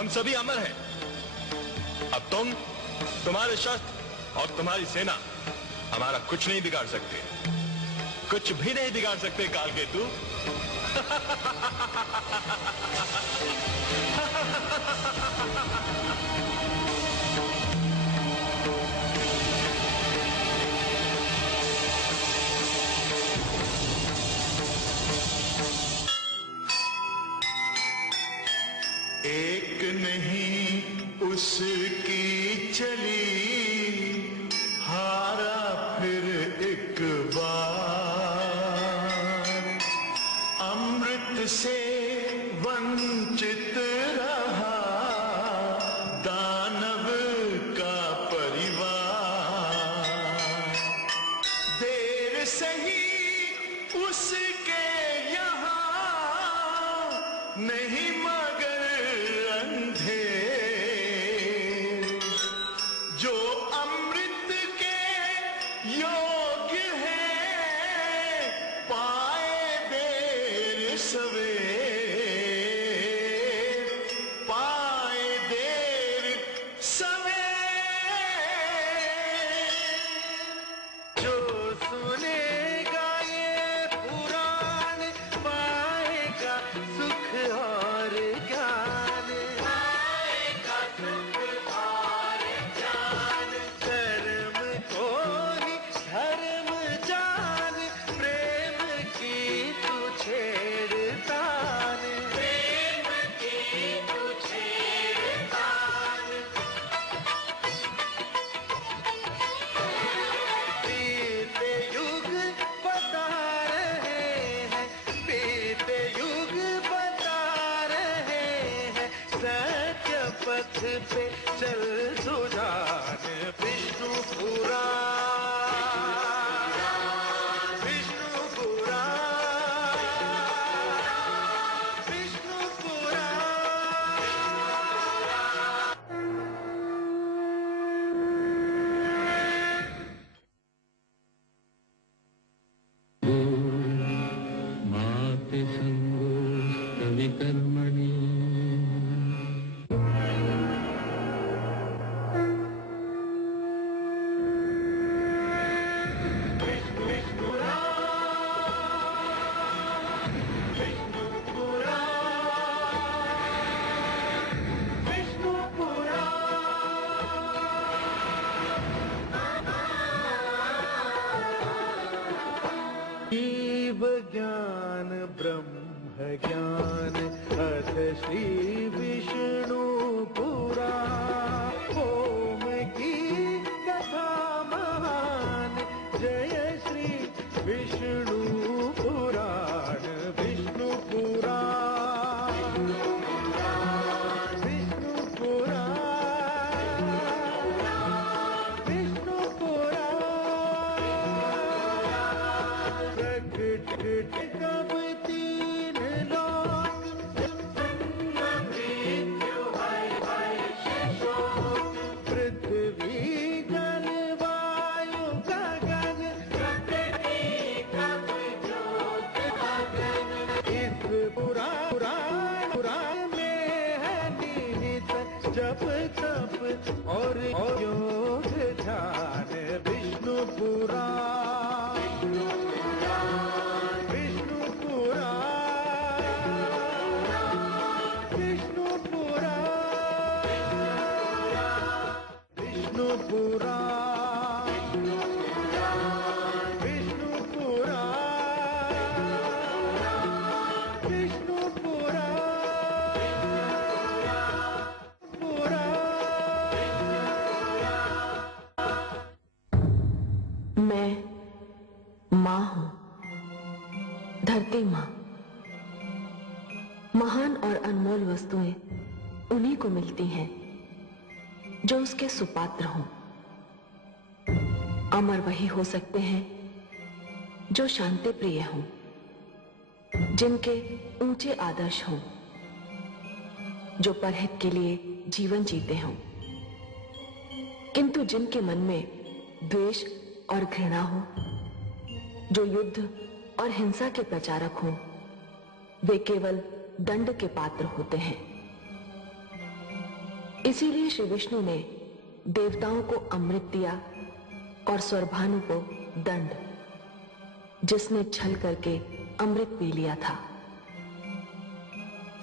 हम सभी अमर हैं। अब तुम, तुम्हारे शस्त्र और तुम्हारी सेना हमारा कुछ नहीं बिगाड़ सकते, कुछ भी नहीं बिगाड़ सकते कालकेतु। एक नहीं उसकी चली, हारा फिर एक बार, अमृत से वंचित रहा दानव का परिवार। देर सही उसके यहाँ नहीं मगर जो अमृत के योग्य है, पाए देर सवेर, पाए देर सवेर। जो सुनेगा ये पुराण पाएगा सुख और ज्ञान, पाएगा सुख और ज्ञान। कर्म को ही धर्म जान, प्रेम की तू छेड़तान, प्रेम की तू छेड़तान। बीते युग बता रहे हैं, बीते युग बता रहे हैं, सत्य पथ पे चल सुजान। विष्णु पुराण, विष्णु पुराण, विष्णु पुराण। माते संगो सविकर्मणि। शिव ज्ञान ब्रह्म ज्ञान अथ श्री विष्णु पुराण। ओम की कथा महान, जय श्री विष्णु पुराण। विष्णु पुराण, विष्णु पुराण, विष्णु पुराण। प्रकट कब तीन लोक, पृथ्वी जल वायु गगन, इस पुराण में है निहित जप तप और योग ध्यान। विष्णु पुराण, विष्णु पुराण, विष्णु पुराण, विष्णु पुराण, विष्णु पुराण, विष्णु पुराण। मैं माँ हूँ, धरती माँ। महान और अनमोल वस्तुएं उन्हीं को मिलती हैं जो उसके सुपात्र हों। अमर वही हो सकते हैं जो शांति प्रिय हों, जिनके ऊंचे आदर्श हों, जो परहित के लिए जीवन जीते हों। किंतु जिनके मन में द्वेष और घृणा हो, जो युद्ध और हिंसा के प्रचारक हों, वे केवल दंड के पात्र होते हैं। इसीलिए श्री विष्णु ने देवताओं को अमृत दिया और स्वरभानु को दंड, जिसने छल करके अमृत पी लिया था।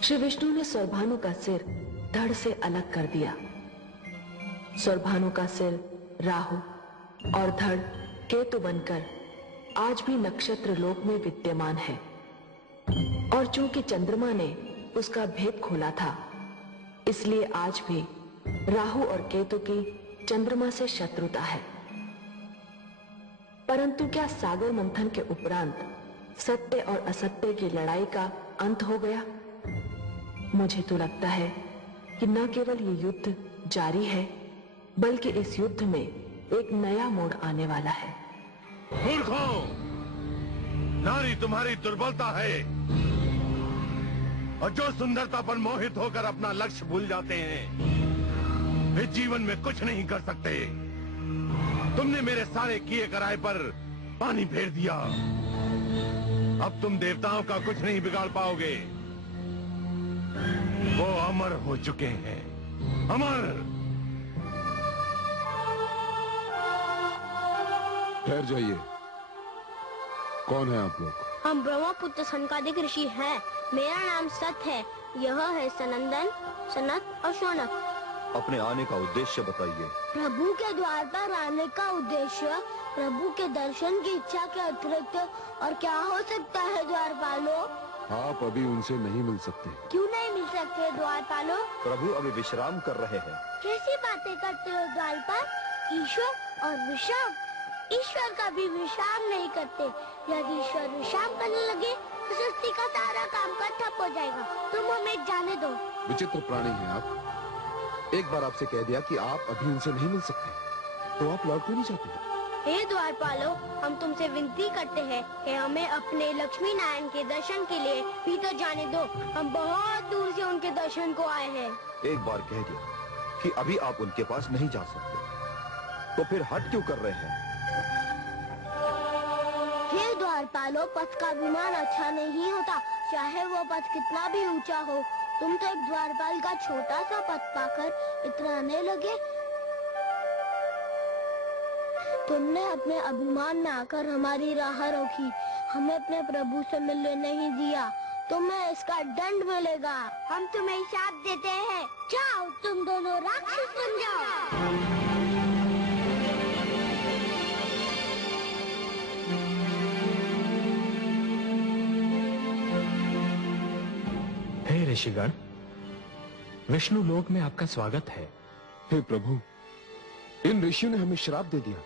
श्री विष्णु ने स्वरभानु का सिर धड़ से अलग कर दिया। स्वरभानु का सिर राहु और धड़ केतु बनकर आज भी नक्षत्र लोक में विद्यमान है। और चूंकि चंद्रमा ने उसका भेद खोला था, इसलिए आज भी राहु और केतु की चंद्रमा से शत्रुता है। परंतु क्या सागर मंथन के उपरांत सत्य और असत्य की लड़ाई का अंत हो गया? मुझे तो लगता है कि न केवल ये युद्ध जारी है, बल्कि इस युद्ध में एक नया मोड़ आने वाला है। मूर्खों, नारी तुम्हारी दुर्बलता है, और जो सुंदरता पर मोहित होकर अपना लक्ष्य भूल जाते हैं, वे जीवन में कुछ नहीं कर सकते। तुमने मेरे सारे किए कराए पर पानी फेर दिया। अब तुम देवताओं का कुछ नहीं बिगाड़ पाओगे। वो अमर हो चुके हैं, अमर। ठहर जाइए। कौन है आप लोग? हम ब्रह्मपुत्र सनकादिक ऋषि हैं। मेरा नाम सत है। यह है सनंदन, सनत और शौनक। अपने आने का उद्देश्य बताइए। प्रभु के द्वार पर आने का उद्देश्य प्रभु के दर्शन की इच्छा के अतिरिक्त और क्या हो सकता है द्वारपालो? आप अभी उनसे नहीं मिल सकते। क्यों नहीं मिल सकते द्वारपालो? प्रभु अभी विश्राम कर रहे हैं। कैसी बातें करते हो द्वारपाल? ईश्वर और विश्राम? ईश्वर कभी विश्राम नहीं करते। यदि ईश्वर विश्राम करने लगे तो सृष्टि का सारा काम ठप हो जाएगा। तुम हमें जाने दो। विचित्र प्राणी हैं आप। एक बार आपसे कह दिया कि आप अभी उनसे नहीं मिल सकते, तो आप लौट क्यों नहीं जाते? हे द्वारपालो, हम तुमसे विनती करते हैं कि हमें अपने लक्ष्मी नारायण के दर्शन के लिए भीतर जाने दो। हम बहुत दूर से उनके दर्शन को आए हैं। एक बार कह दिया कि अभी आप उनके पास नहीं जा सकते, तो फिर हट क्यों कर रहे हैं? हे द्वारपालो, पथ का विमान अच्छा नहीं होता, चाहे वो पथ कितना भी ऊंचा हो। तुम तो एक द्वारपाल का छोटा सा पथ पाकर इतराने लगे। तुमने अपने अभिमान में आकर हमारी राह रोकी, हमें अपने प्रभु से मिलने नहीं दिया। तुम्हें इसका दंड मिलेगा। हम तुम्हें शाप देते हैं। जाओ, तुम दोनों राक्षस बन जाओ। हे ऋषिगण, विष्णु लोक में आपका स्वागत है। हे प्रभु, इन ऋषियों ने हमें श्राप दे दिया।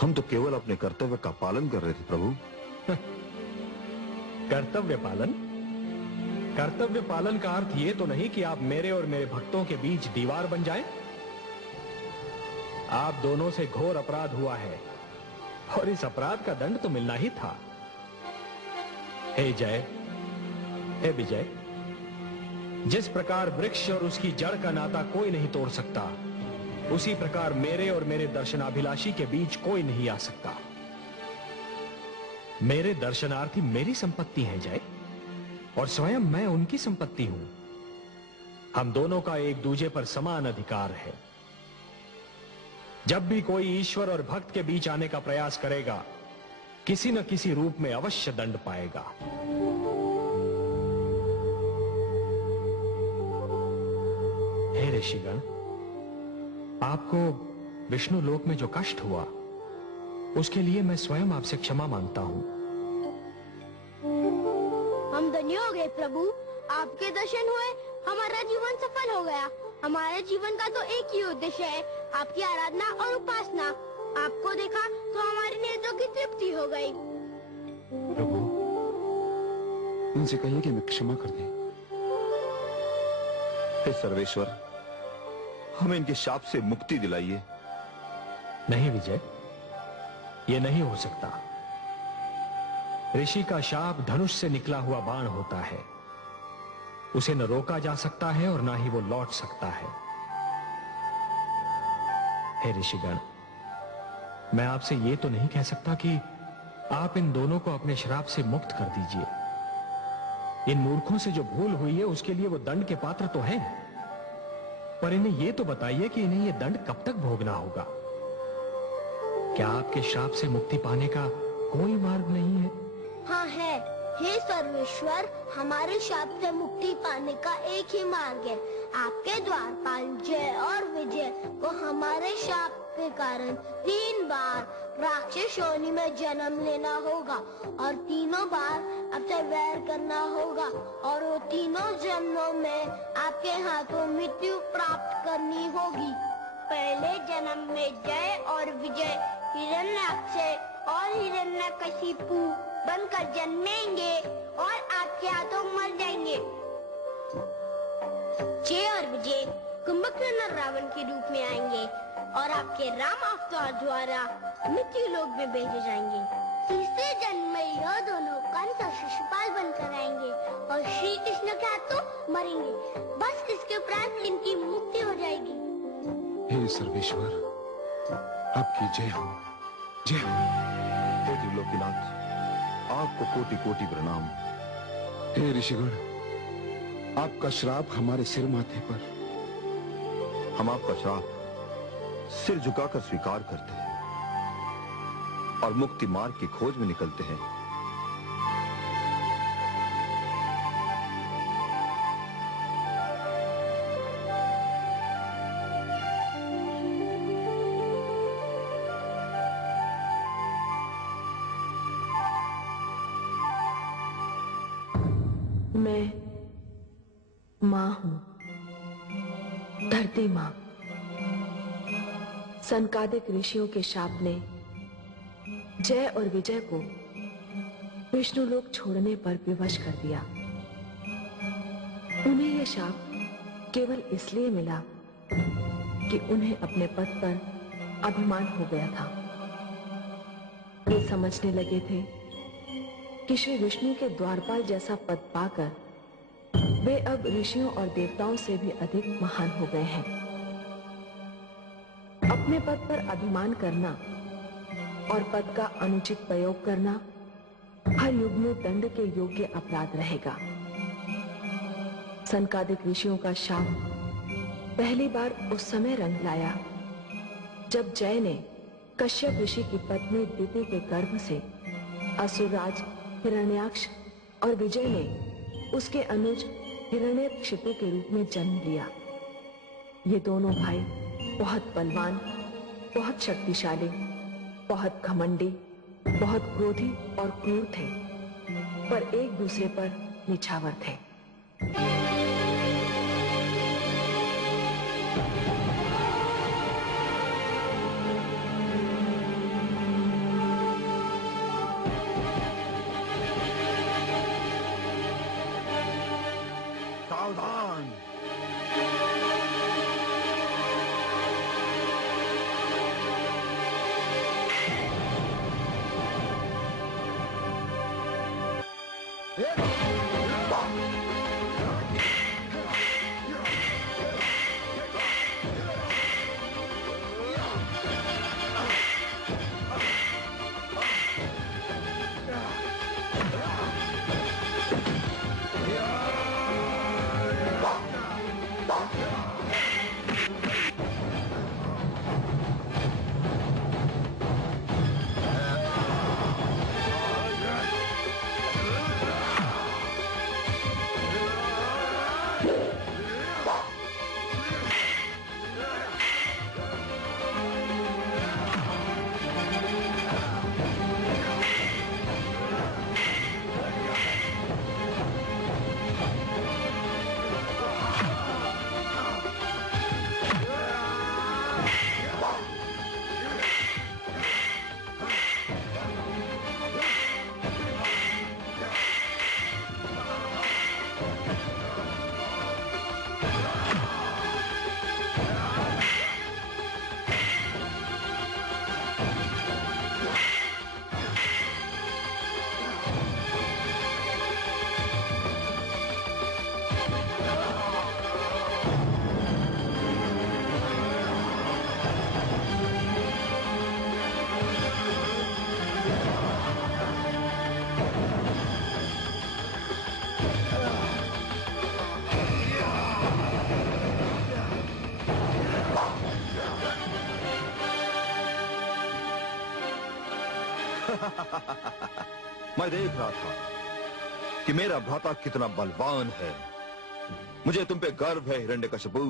हम तो केवल अपने कर्तव्य का पालन कर रहे थे प्रभु। कर्तव्य पालन? कर्तव्य पालन का अर्थ ये तो नहीं कि आप मेरे और मेरे भक्तों के बीच दीवार बन जाएं। आप दोनों से घोर अपराध हुआ है और इस अपराध का दंड तो मिलना ही था। हे जय, हे विजय, जिस प्रकार वृक्ष और उसकी जड़ का नाता कोई नहीं तोड़ सकता, उसी प्रकार मेरे और मेरे दर्शनाभिलाषी के बीच कोई नहीं आ सकता। मेरे दर्शनार्थी मेरी संपत्ति हैं जय, और स्वयं मैं उनकी संपत्ति हूं। हम दोनों का एक दूजे पर समान अधिकार है। जब भी कोई ईश्वर और भक्त के बीच आने का प्रयास करेगा, किसी न किसी रूप में अवश्य दंड पाएगा। हे ऋषिगण, आपको विष्णु लोक में जो कष्ट हुआ, उसके लिए मैं स्वयं आपसे क्षमा मांगता हूं। हम धन्य हो गए प्रभु, आपके दर्शन हुए, हमारा जीवन सफल हो गया। हमारे जीवन का तो एक ही उद्देश्य है, आपकी आराधना और उपासना। आपको देखा तो हमारे नेत्रों की तृप्ति हो गई। प्रभु, उनसे कहिए कि मैं क्षमा कर दें। हे सर्वेश्वर, हमें इनके शाप से मुक्ति दिलाइए। नहीं विजय, यह नहीं हो सकता। ऋषि का शाप धनुष से निकला हुआ बाण होता है। उसे न रोका जा सकता है और ना ही वो लौट सकता है। हे ऋषिगण, मैं आपसे ये तो नहीं कह सकता कि आप इन दोनों को अपने श्राप से मुक्त कर दीजिए। इन मूर्खों से जो भूल हुई है, उसके लिए वो दंड के पात्र तो हैं, पर इन्हें ये तो बताइए कि इन्हें ये दंड कब तक भोगना होगा? क्या आपके श्राप से मुक्ति पाने का कोई मार्ग नहीं है? हाँ है। हे सर्वेश्वर, हमारे शाप से मुक्ति पाने का एक ही मार्ग है। आपके द्वारपाल जय और विजय को हमारे शाप के कारण 3 बार राक्षस योनि में जन्म लेना होगा और तीनों बार आपसे वैर करना होगा और वो तीनों जन्मों में आपके हाथों मृत्यु प्राप्त करनी होगी। पहले जन्म में जय और विजय हिरण्याक्ष और हिरण्यकशिपु बनकर जन्मेंगे और आपके हाथों मर जाएंगे। जय और विजय कुंभकर्ण रावण के रूप में आएंगे और आपके राम अवतार द्वारा मृत्यु लोक में भेजे जाएंगे। तीसरे जन्म में यह दोनों कंस और शिशुपाल बनकर आएंगे और श्री कृष्ण के हाथों मरेंगे। बस इसके उपरांत इनकी मुक्ति हो जाएगी। हे सर्वेश्वर, आपकी जय हो, जय हो। हे त्रिलोकीनाथ, आपको कोटि कोटि प्रणाम। हे ऋषिगण, आपका श्राप हमारे सिर माथे पर। हम आपका श्राप सिर झुकाकर स्वीकार करते हैं और मुक्ति मार्ग की खोज में निकलते हैं। मैं मां हूं, धरती मां। सनकादिक ऋषियों के शाप ने जय और विजय को विष्णु लोक छोड़ने पर विवश कर दिया। उन्हें यह शाप केवल इसलिए मिला कि उन्हें अपने पद पर अभिमान हो गया था। वे समझने लगे थे कि श्री विष्णु के द्वारपाल जैसा पद पाकर वे अब ऋषियों और देवताओं से भी अधिक महान हो गए हैं। अपने पद पर अभिमान करना और पद का अनुचित प्रयोग करना हर युग में दंड के योग्य अपराध रहेगा। सनकादिक ऋषियों का शाप पहली बार उस समय रंग लाया जब जय ने कश्यप ऋषि की पत्नी दिति के गर्भ से असुरराज हिरण्याक्ष और विजय ने उसके अनुज हिरण्यकशिपु के रूप में जन्म लिया। ये दोनों भाई बहुत बलवान, बहुत शक्तिशाली, बहुत घमंडी, बहुत क्रोधी और क्रूर थे, पर एक दूसरे पर निछावर थे। सावधान! मैं देख रहा था कि मेरा भ्राता कितना बलवान है। मुझे तुम पे गर्व है हिरण्यकशिपु।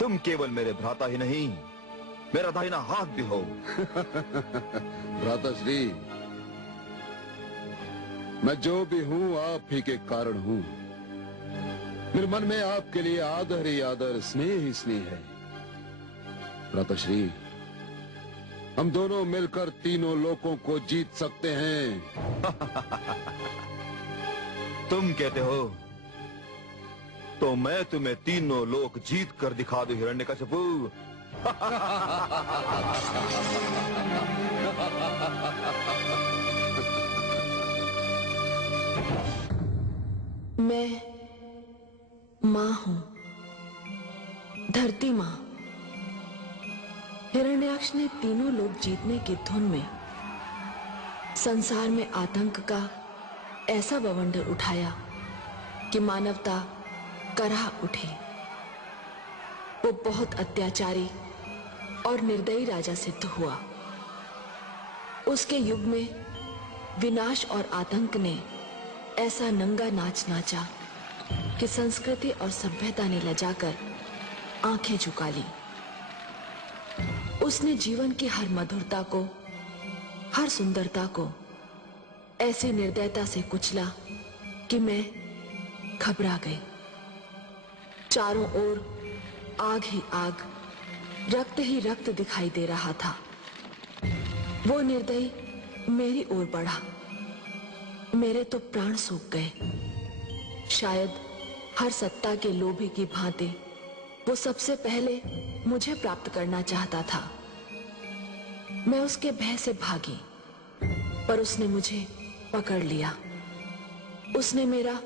तुम केवल मेरे भ्राता ही नहीं, मेरा दाहिना हाथ भी हो। भ्राताश्री, मैं जो भी हूं आप ही के कारण हूं। मेरे मन में आपके लिए आदर ही आदर, स्नेह ही स्नेह है। भ्राताश्री, हम दोनों मिलकर तीनों लोकों को जीत सकते हैं। तुम कहते हो तो मैं तुम्हें तीनों लोक जीत कर दिखा दूं हिरण्यकशिपु। मैं मां हूं, धरती मां। हिरण्याक्ष ने तीनों लोग जीतने की धुन में संसार में आतंक का ऐसा बवंडर उठाया कि मानवता कराह उठी। वो बहुत अत्याचारी और निर्दयी राजा सिद्ध हुआ। उसके युग में विनाश और आतंक ने ऐसा नंगा नाच नाचा कि संस्कृति और सभ्यता ने लजाकर आंखें झुका ली। उसने जीवन की हर मधुरता को, हर सुंदरता को ऐसी निर्दयता से कुचला कि मैं घबरा गई। चारों ओर आग ही आग, रक्त ही रक्त दिखाई दे रहा था। वो निर्दयी मेरी ओर बढ़ा। मेरे तो प्राण सूख गए। शायद हर सत्ता के लोभी की भांति वो सबसे पहले मुझे प्राप्त करना चाहता था। मैं उसके भय से भागी, पर उसने मुझे पकड़ लिया। उसने मेरा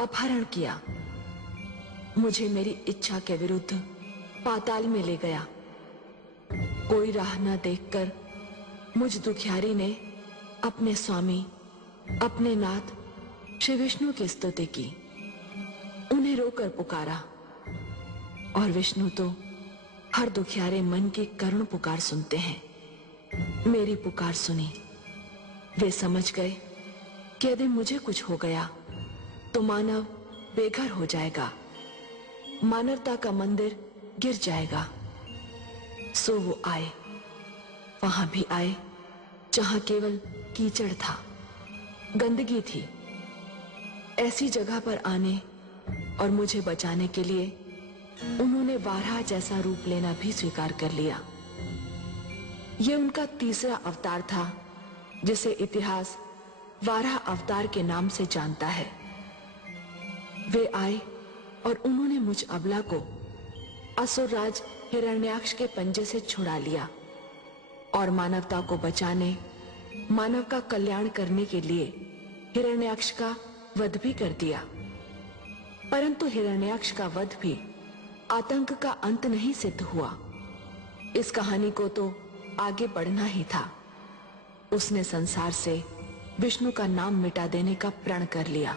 अपहरण किया, मुझे मेरी इच्छा के विरुद्ध पाताल में ले गया। कोई राह न देखकर मुझ दुखियारी ने अपने स्वामी, अपने नाथ श्री विष्णु की स्तुति की। उन्हें रोकर पुकारा, और विष्णु तो हर दुखियारे मन की करुण पुकार सुनते हैं। मेरी पुकार सुनी। वे समझ गए कि यदि मुझे कुछ हो गया तो मानव बेघर हो जाएगा, मानवता का मंदिर गिर जाएगा। सो वो आए, वहां भी आए जहां केवल कीचड़ था, गंदगी थी। ऐसी जगह पर आने और मुझे बचाने के लिए उन्होंने वाराह जैसा रूप लेना भी स्वीकार कर लिया। यह उनका तीसरा अवतार था, जिसे इतिहास वाराह अवतार के नाम से जानता है। वे आए और उन्होंने मुझ अबला को असुरराज हिरण्याक्ष के पंजे से छुड़ा लिया और मानवता को बचाने, मानव का कल्याण करने के लिए हिरण्याक्ष का वध भी कर दिया। परंतु हिरण्याक्ष का वध भी आतंक का अंत नहीं सिद्ध हुआ। इस कहानी को तो आगे बढ़ना ही था। उसने संसार से विष्णु का नाम मिटा देने का प्रण कर लिया।